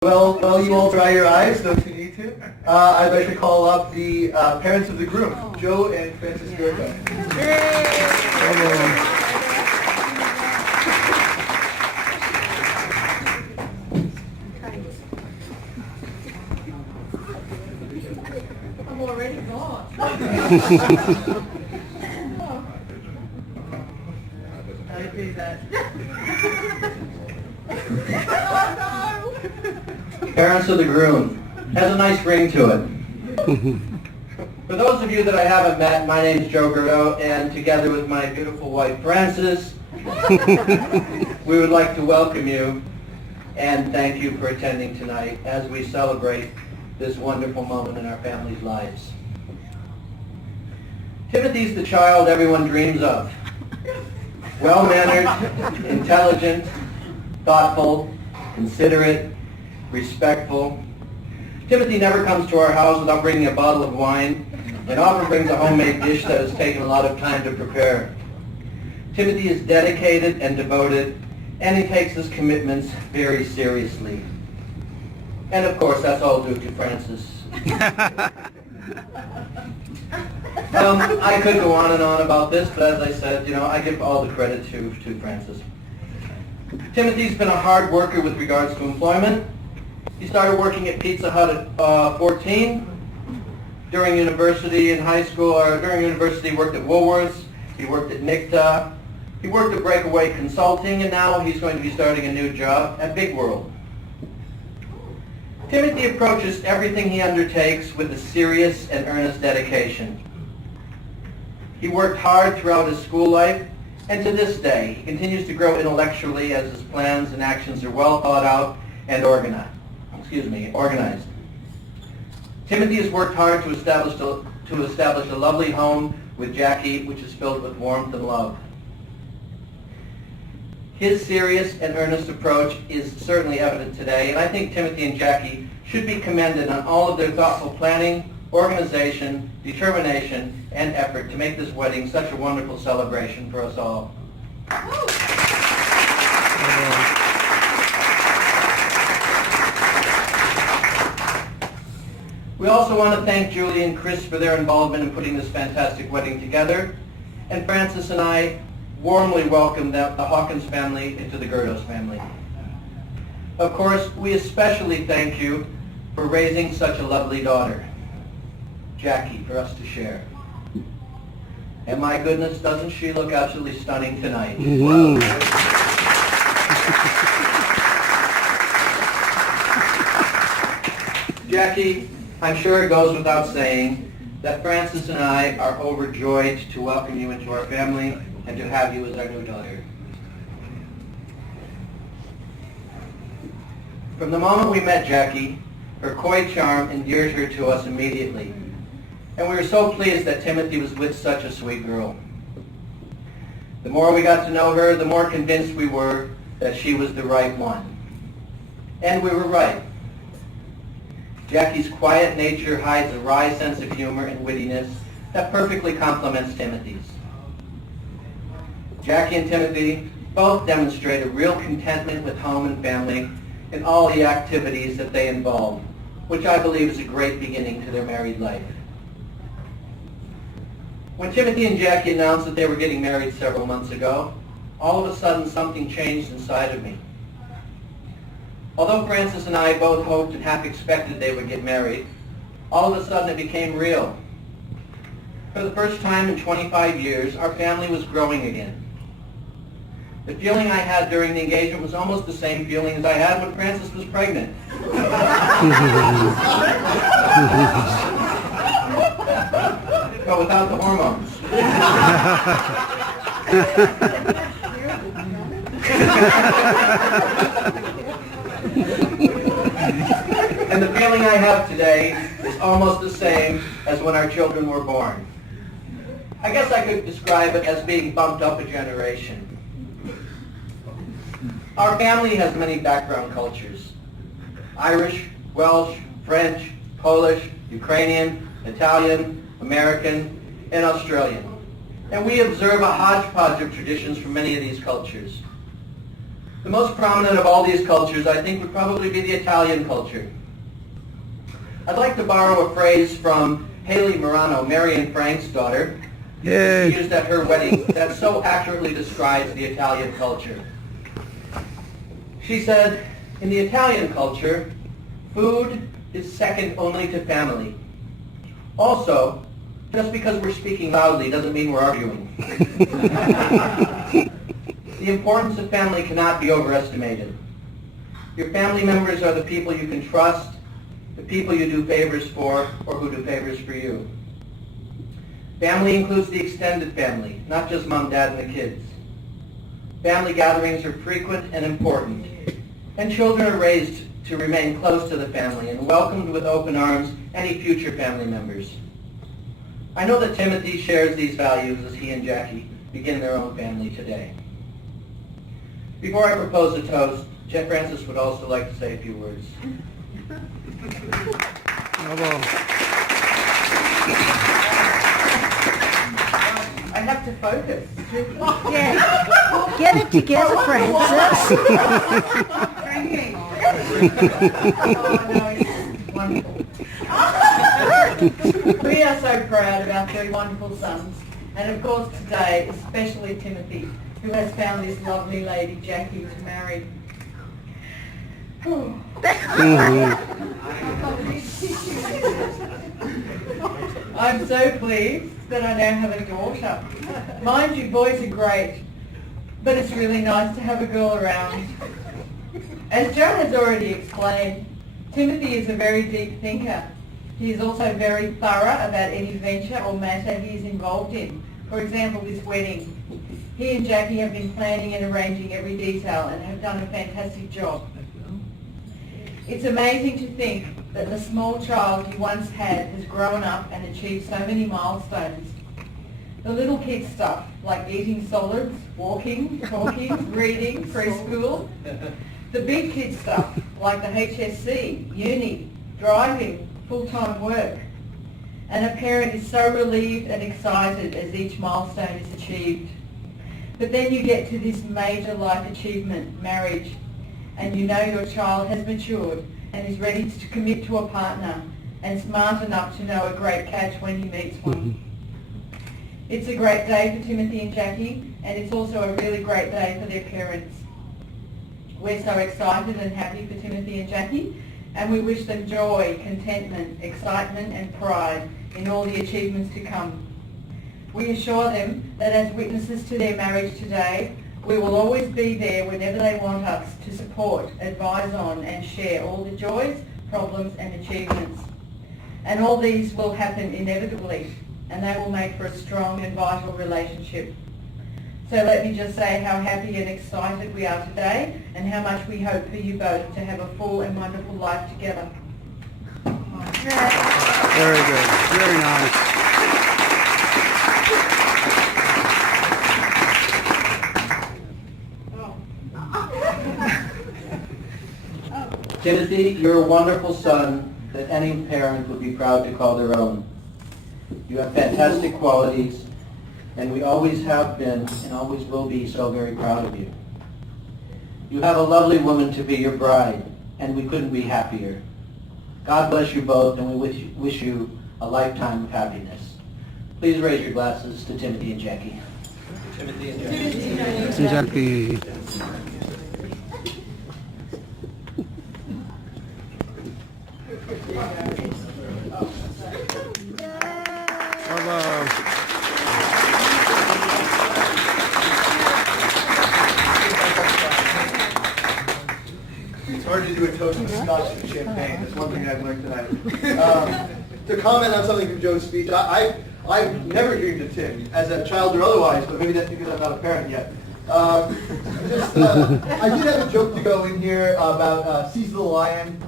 Well, you all dry your eyes, those who need to. I'd like to call up the parents of the groom, Joe and Francis Gertha. I'm already gone. How do you do that? Parents of the groom. Has a nice ring to it. For those of you that I haven't met, my name is Joe Gertha, and together with my beautiful wife Frances, we would like to welcome you and thank you for attending tonight as we celebrate this wonderful moment in our family's lives. Timothy's the child everyone dreams of. Well-mannered, intelligent, thoughtful, considerate, respectful. Timothy never comes to our house without bringing a bottle of wine and often brings a homemade dish that has taken a lot of time to prepare. Timothy is dedicated and devoted, and he takes his commitments very seriously. And of course, that's all due to Frances. I could go on and on about this, but as I said, I give all the credit to Frances. Timothy's been a hard worker with regards to employment. He started working at Pizza Hut at 14. During university and high school, or during university, he worked at Woolworths. He worked at NICTA. He worked at Breakaway Consulting, and now he's going to be starting a new job at Big World. Timothy approaches everything he undertakes with a serious and earnest dedication. He worked hard throughout his school life, and to this day, he continues to grow intellectually as his plans and actions are well thought out and organized. Timothy has worked hard to establish a lovely home with Jacqui, which is filled with warmth and love. His serious and earnest approach is certainly evident today, and I think Timothy and Jacqui should be commended on all of their thoughtful planning, organization, determination, and effort to make this wedding such a wonderful celebration for us all. We also want to thank Julie and Chris for their involvement in putting this fantastic wedding together, and Frances and I warmly welcome the Hawkins family into the Gertos family. Of course, we especially thank you for raising such a lovely daughter, Jacqui, for us to share. And my goodness, doesn't she look absolutely stunning tonight? Jacqui, I'm sure it goes without saying that Frances and I are overjoyed to welcome you into our family and to have you as our new daughter. From the moment we met Jacqui, her coy charm endeared her to us immediately, and we were so pleased that Timothy was with such a sweet girl. The more we got to know her, the more convinced we were that she was the right one. And we were right. Jacqui's quiet nature hides a wry sense of humor and wittiness that perfectly complements Timothy's. Jacqui and Timothy both demonstrate a real contentment with home and family in all the activities that they involve, which I believe is a great beginning to their married life. When Timothy and Jacqui announced that they were getting married several months ago, all of a sudden something changed inside of me. Although Frances and I both hoped and half expected they would get married, all of a sudden it became real. For the first time in 25 years, our family was growing again. The feeling I had during the engagement was almost the same feeling as I had when Frances was pregnant. But without the hormones. And the feeling I have today is almost the same as when our children were born. I guess I could describe it as being bumped up a generation. Our family has many background cultures: Irish, Welsh, French, Polish, Ukrainian, Italian, American, and Australian. And we observe a hodgepodge of traditions from many of these cultures. The most prominent of all these cultures, I think, would probably be the Italian culture. I'd like to borrow a phrase from Haley Morano, Mary and Frank's daughter, she used at her wedding that so accurately describes the Italian culture. She said, in the Italian culture, food is second only to family. Also, just because we're speaking loudly doesn't mean we're arguing. The importance of family cannot be overestimated. Your family members are the people you can trust, the people you do favors for, or who do favors for you. Family includes the extended family, not just mom, dad, and the kids. Family gatherings are frequent and important, and children are raised to remain close to the family and welcomed with open arms any future family members. I know that Timothy shares these values as he and Jacqui begin their own family today. Before I propose a toast, Jeff Francis would also like to say a few words. I have to focus. Yeah. Get it together, Francis. Frankie. Oh, no, it's wonderful. We are so proud of our three wonderful sons, and of course today, especially Timothy, who has found this lovely lady, Jacqui, to marry. I'm so pleased that I now have a daughter. Mind you, boys are great, but it's really nice to have a girl around. As Joe has already explained, Timothy is a very deep thinker. He is also very thorough about any venture or matter he is involved in. For example, this wedding. He and Jacqui have been planning and arranging every detail and have done a fantastic job. It's amazing to think that the small child you once had has grown up and achieved so many milestones. The little kid stuff, like eating solids, walking, talking, reading, preschool. The big kid stuff, like the HSC, uni, driving, full-time work. And a parent is so relieved and excited as each milestone is achieved. But then you get to this major life achievement, marriage, and you know your child has matured and is ready to commit to a partner and smart enough to know a great catch when he meets one. It's a great day for Timothy and Jacqui, and it's also a really great day for their parents. We're so excited and happy for Timothy and Jacqui, and we wish them joy, contentment, excitement and pride in all the achievements to come. We assure them that as witnesses to their marriage today, we will always be there whenever they want us to support, advise on and share all the joys, problems and achievements. And all these will happen inevitably, and they will make for a strong and vital relationship. So let me just say how happy and excited we are today, and how much we hope for you both to have a full and wonderful life together. Very good. Very nice. Timothy, you're a wonderful son that any parent would be proud to call their own. You have fantastic qualities, and we always have been and always will be so very proud of you. You have a lovely woman to be your bride, and we couldn't be happier. God bless you both, and we wish you a lifetime of happiness. Please raise your glasses to Timothy and Jacqui. Timothy and Jacqui. Jacqui. Bravo. It's hard to do a toast with scotch and champagne. That's one thing I've learned tonight. To comment on something from Joe's speech, I've never dreamed of Tim, as a child or otherwise, but maybe that's because I'm not a parent yet. I did have a joke to go in here about Caesar the Lion.